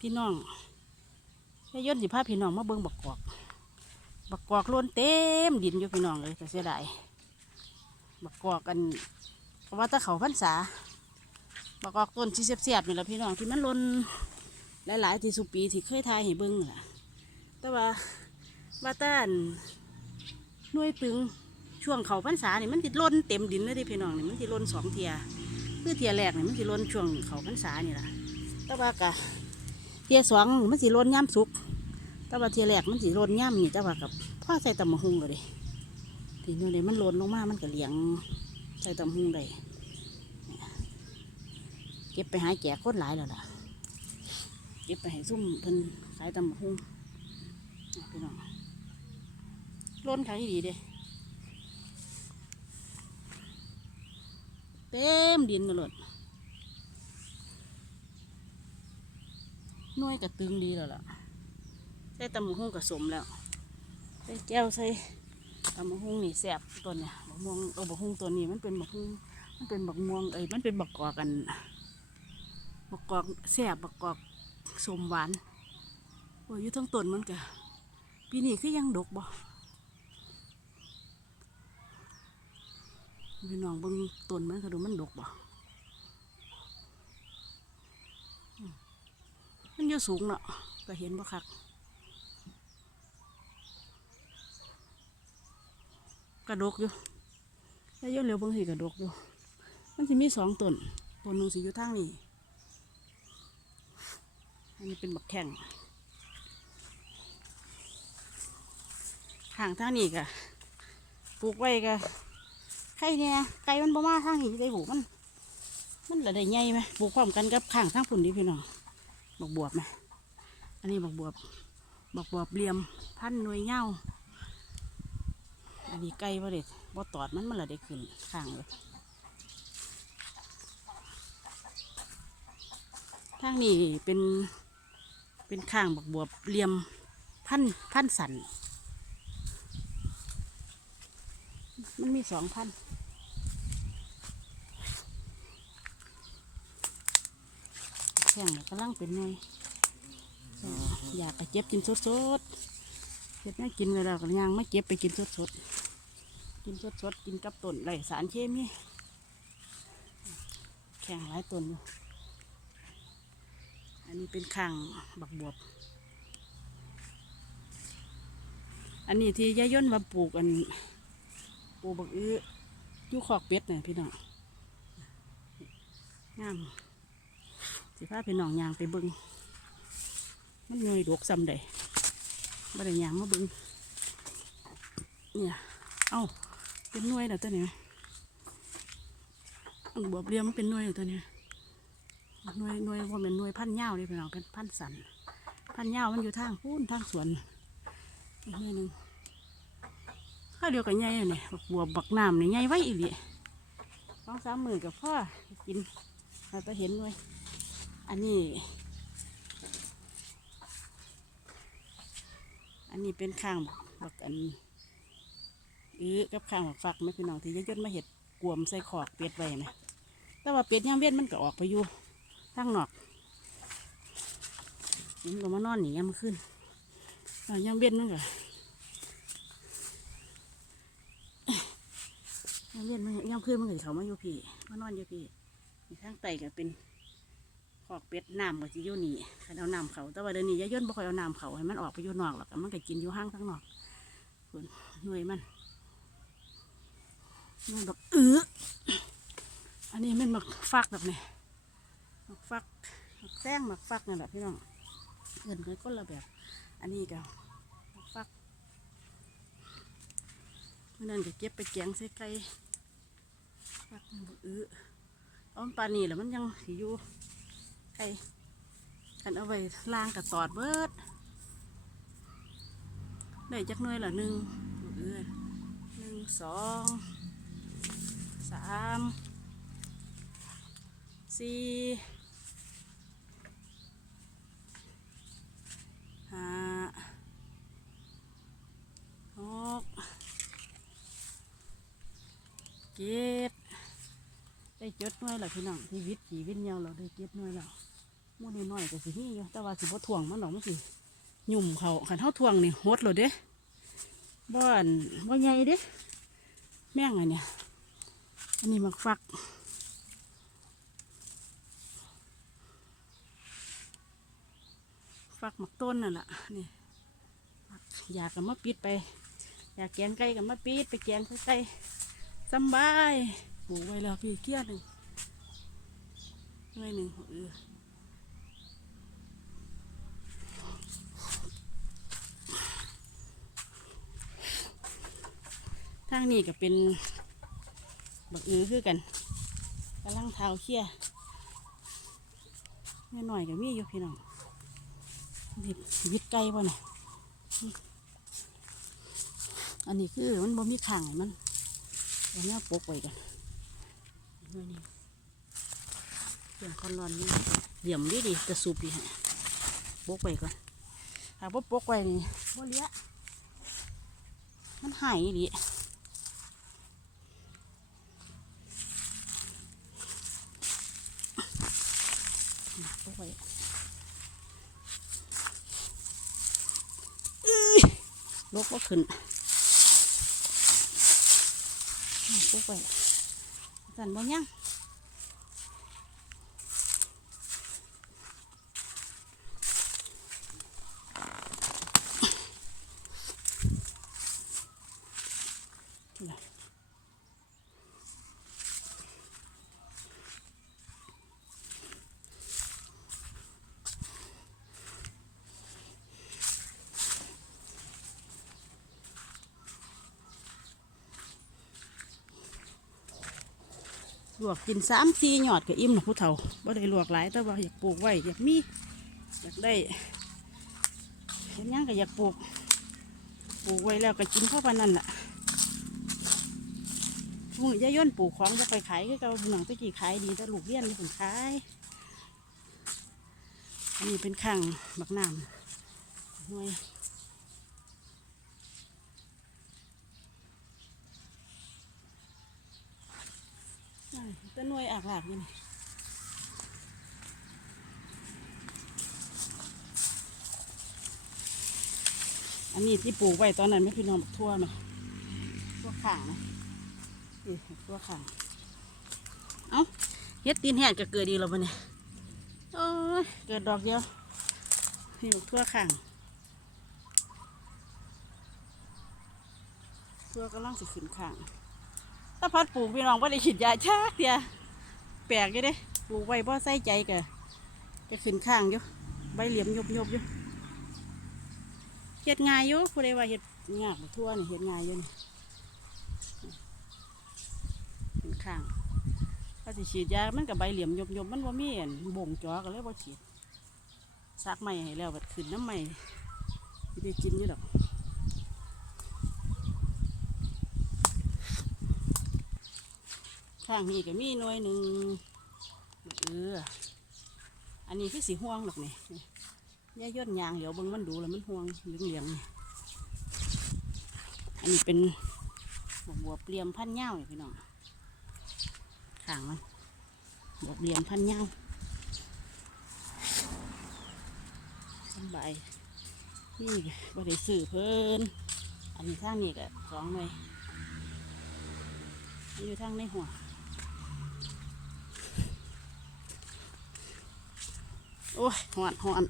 พี่น้องแค่ย่นสิพาพี่น้องมาเบิ่งบักกอกบักกอกล้นเต็มดินอยู่พี่น้องเลยแต่เสียดายบักกอกกันเพราะว่าตะเขาพรรษาบักกอกต้นที่เสียบๆนี่แหละพี่น้องที่มันล้นหลายๆที่สุปีที่เคยทายให้เบิ่งนั่นล่ะแต่ว่าว่าแต้านหน่วยตึงช่วงเขาพรรษานี่มันติดล้นเต็มดินเลยเดิพี่น้องนี่มันติล้นสองเทียคือเทียแรกนี่มันติล้นช่วงเขาพรรษานี่ล่ะแต่ว่ากะ เทียสองมันสิล้นย่ำสุกแต่ว่าเทียแรกมันสิล้นย่ำนี่แต่ว่ากับพ่อใส่ตำมะฮุงเลยดิทีนี้เลยมันล้นลงมามันก็เลี้ยงใส่ตำมะฮุงได้เก็บไปหาแก่โคตรหลายแล้วล่ะเก็บไปให้ซุ่มเพิ่นขายตำมะฮุงพี่น้องล้นขายดีเด้เต็มดินมาเลย น่วยกับตึงดีแล้วล่ะใส่ตำมะฮุ่งกับสมแล้วใส่แก้วใส่ตำมะฮุ่งนี่แสบตัวเนี่ยบักม่วงเออบักฮุ่งตัวนี้มันเป็นบักฮุ่งมันเป็นบักม่วงเอ้ยมันเป็นบักกอกกันบักกอกแสบบักกอกสมหวานโอ้ยอยู่ทั้งต้นมันกะปีนี้คือยังดกบ่พี่น้องเบิ่งต้นมันก็ดูมันดกบ่ มัน อยู่สูงเนาะก็เห็นบ่คักกระดกอยู่แล้วยกเร็วบางทีกระดกอยู่ มันสิมีสองต้นต้นหนึ่งสิอยู่ทางนี้อันนี้เป็นบักแข้งทางทางนี้ก็ปลูกไว้ก็ไข่เนี่ยไก่มันบ่มาทางนี้ได้หูมัน มันละได้ใหญ่ไหมปลูกพร้อมกันกับข้างทางพุ่นดิพี่น้อง บักบวบไหมอันนี้บักบวบบักบวบเหลี่ยมพันหน่วยเงาอันนี้ไก่บ่เด็ดบ่ตอดมันมันละได้ขึ้นข้างเลยทางนี้เป็นเป็นข้างบักบวบเหลี่ยมพันพันสันมันมีสองพัน แข่งกำลังเป็นไงอยากไปเก็บกินสดๆเก็บไม่กินเวลากันยังไม่เก็บไปกินสดๆกินสดๆกินกับต้นไรสารเคมีแข่งหลายต้นอยู่อันนี้เป็นข้างบักบวบ อันนี้ที่ยายย่นมาปลูกอันปลูกบักอื้อยูคอกเป็ดเนี่ยพี่น้องงาม สิพาพี่น้องยางไปเบิงมันเงยดวกซ้ำใดบ่ได้ยางมาเบิงเนี่ย เอ้า เป็นหน่วยแล้วตัวนี้อันบวบเรียมมันเป็นหน่วยแล้วตัวนี้หน่วยหน่วยว่าเป็นหน่วยพันธุ์ยาวเลยพี่น้องเป็นพันสัน พันธุ์ยาวมันอยู่ทางพูนทางสวนอีกหน่วยหนึ่งข้าวเดียวกับใหญ่เลยเนี่ยบวบบักน้ำเนี่ยใหญ่ไว้อีกดิสองสามหมื่นกับพ่อกินเราไปเห็นหน่วย อันนี้ อันนี้เป็นข้างบักอันอื้อกับข้างบักฟักไหมพี่น้องที่ยศมาเห็ดกวมใส่ขอกเป็ดไว้ไหมแต่ว่าเป็ดย่างเวียนมันก็ออกไปอยู่ทางนอกมันก็มานอนหนียามขึ้นย่างเวียนมันก็ย่างเวียนมันย่างขึ้นมันก็สิเขามาอยู่พี่มานอนอยู่พี่นี่ทางไตก็เป็น ขอกเป็ดน้ำก็สิอยู่นี่คันเอาน้ำเขาแต่ว่าเดี๋ยวนี้ยายย่นบ่ค่อยเอาน้ำเขาให้มันออกไปอยู่นอกหรอกมันก็กินอยู่ห้างข้างนอกคุณหน่วยมันมันแบบเอออันนี้มันหมักฟักแบบนี้หมักฟักหมักแซงหมักฟักนั่แหละพี่น้องเอื่นกันคนละแบบ อันนี้ก็หมักฟักเมื่อนั้นก็เก็บไปแกงใส่ไก่ฟักมันบ่เออเอมปลานี่แหละมันยังสิอยู่ ไอกันเอาไว้ล้างกับตอดเบิดได้จักหน่วยละหนึ่งเออหนึ่งสองสามสี่ห้าหกเจ็ด เจ็ดหน่วยแหละพี่น้องที่วิทย์ขี่วิทย์เนียเราได้เจ็ดหน่วยแล้วมูน้อยๆก็สิมีอยู่แต่ว่าสิบ่ถ่วงมันดอกมันสิหยุ่มเขาขันเท้าถ่วงนี่โหดเลยเด้บ่อันบ่ใหญ่เด้แม่งอันเนี้ยอันนี้มักฟักฟักหมักต้นนั่นแหละนี่อยากกับมาปิดไป อยากแกงไก่กับมาปิดไปแกงไก่สบาย ปลูกไว้แล้วพี่เกี้ยหนึ่งหน่วยหนึ่งเออทางนี้ก็เป็น บักอือคือกันกำลังเท้าเขี้ยแม่หน่อยก็มีอยู่พี่น้องวิดวิดไก่ป่ะเนี่ยอันนี้คือมันบ่มีขังมันเอาเนี้ยปกไว้กัน นี่นี่เดี๋ยวคอนรอนนี่เหลี่ยมดีดีกระสูบดีฮะปกไว้ก่อนหากว่าปกไว้นี่บเลี้ยมันหายดิปกไว้ลกก็ขึ้นปุ๊บไป สั่นบ่ยัง ลวกกินสามสี่หยอดก็อิ่มนะผู้เฒ่าบ่ได้ลวกหลายแต่ว่าอยากปลูกไว้อยากมีอยากได้เห็นยังก็อยากปลูกปลูกไว้แล้วก็กินเข้าไปนั่นแหละมือยาย่นปลูกของจะไปขายก็เก่าหนังตะกี้ขายดีแต่ลูกเลี้ยนนี่ผมขายนนี้เป็นขังบักน้ำหน่วย อ่าต้นหน่วยอากหลากอยู่นี่อันนี้ที่ปลูกไว้ตอนนั้นไม่พี่น้องบักทั่วไหมทั่วข่างนะนี่ทั่วข่างเอ้าเฮ็ดตีนแหดก็เกิดดีแล้วปะเนี่ยโอ้ยเกิดดอกเดียวนี่บักทั่วข่างทั่วกำลังสิขึ้นข่าง ถ้าพัดปลูกพี่น้องว่าได้ฉีดยาชักเดียแปลกอยู่เด้ปลูกไว้เพราะใส่ใจกะจะขึ้นข้างอยู่ใบเหลี่ยมยบยบอยู่เฮ็ดง่ายอยู่ผู้ใดว่าเฮ็ดยากบ่ทั่วนี่เฮ็ดง่ายอยู่นี่ขึ้นข้างถ้าสิฉีดยามันกับใบเหลี่ยมยบยบมันบ่ามีอันบ่งจอก็เลยบ่ฉีดซักใหม่ให้แล้วแบัดขึ้นน้ำใหม่สิได้กินอยู่ดอก ข้างนี้ก็มีหน่วยหนึ่งเอออันนี้คือสีห่วงหรอกนี่ย่าย่นยางเดี๋ยวเบิ่งมันดูแล้วมันห่วงเหลืองเหลืองๆนี่อันนี้เป็นบวบบัวเปลี่ยมพันเง่านี่พี่น้องข้างมันบวบเปลี่ยมพันเง่าสบายนี่ก็ได้ซื้อเพิ่นอันนี้ข้างนี้ก็สองหน่วยอันอยู่ทางในหัว โอ้ยหอนหอน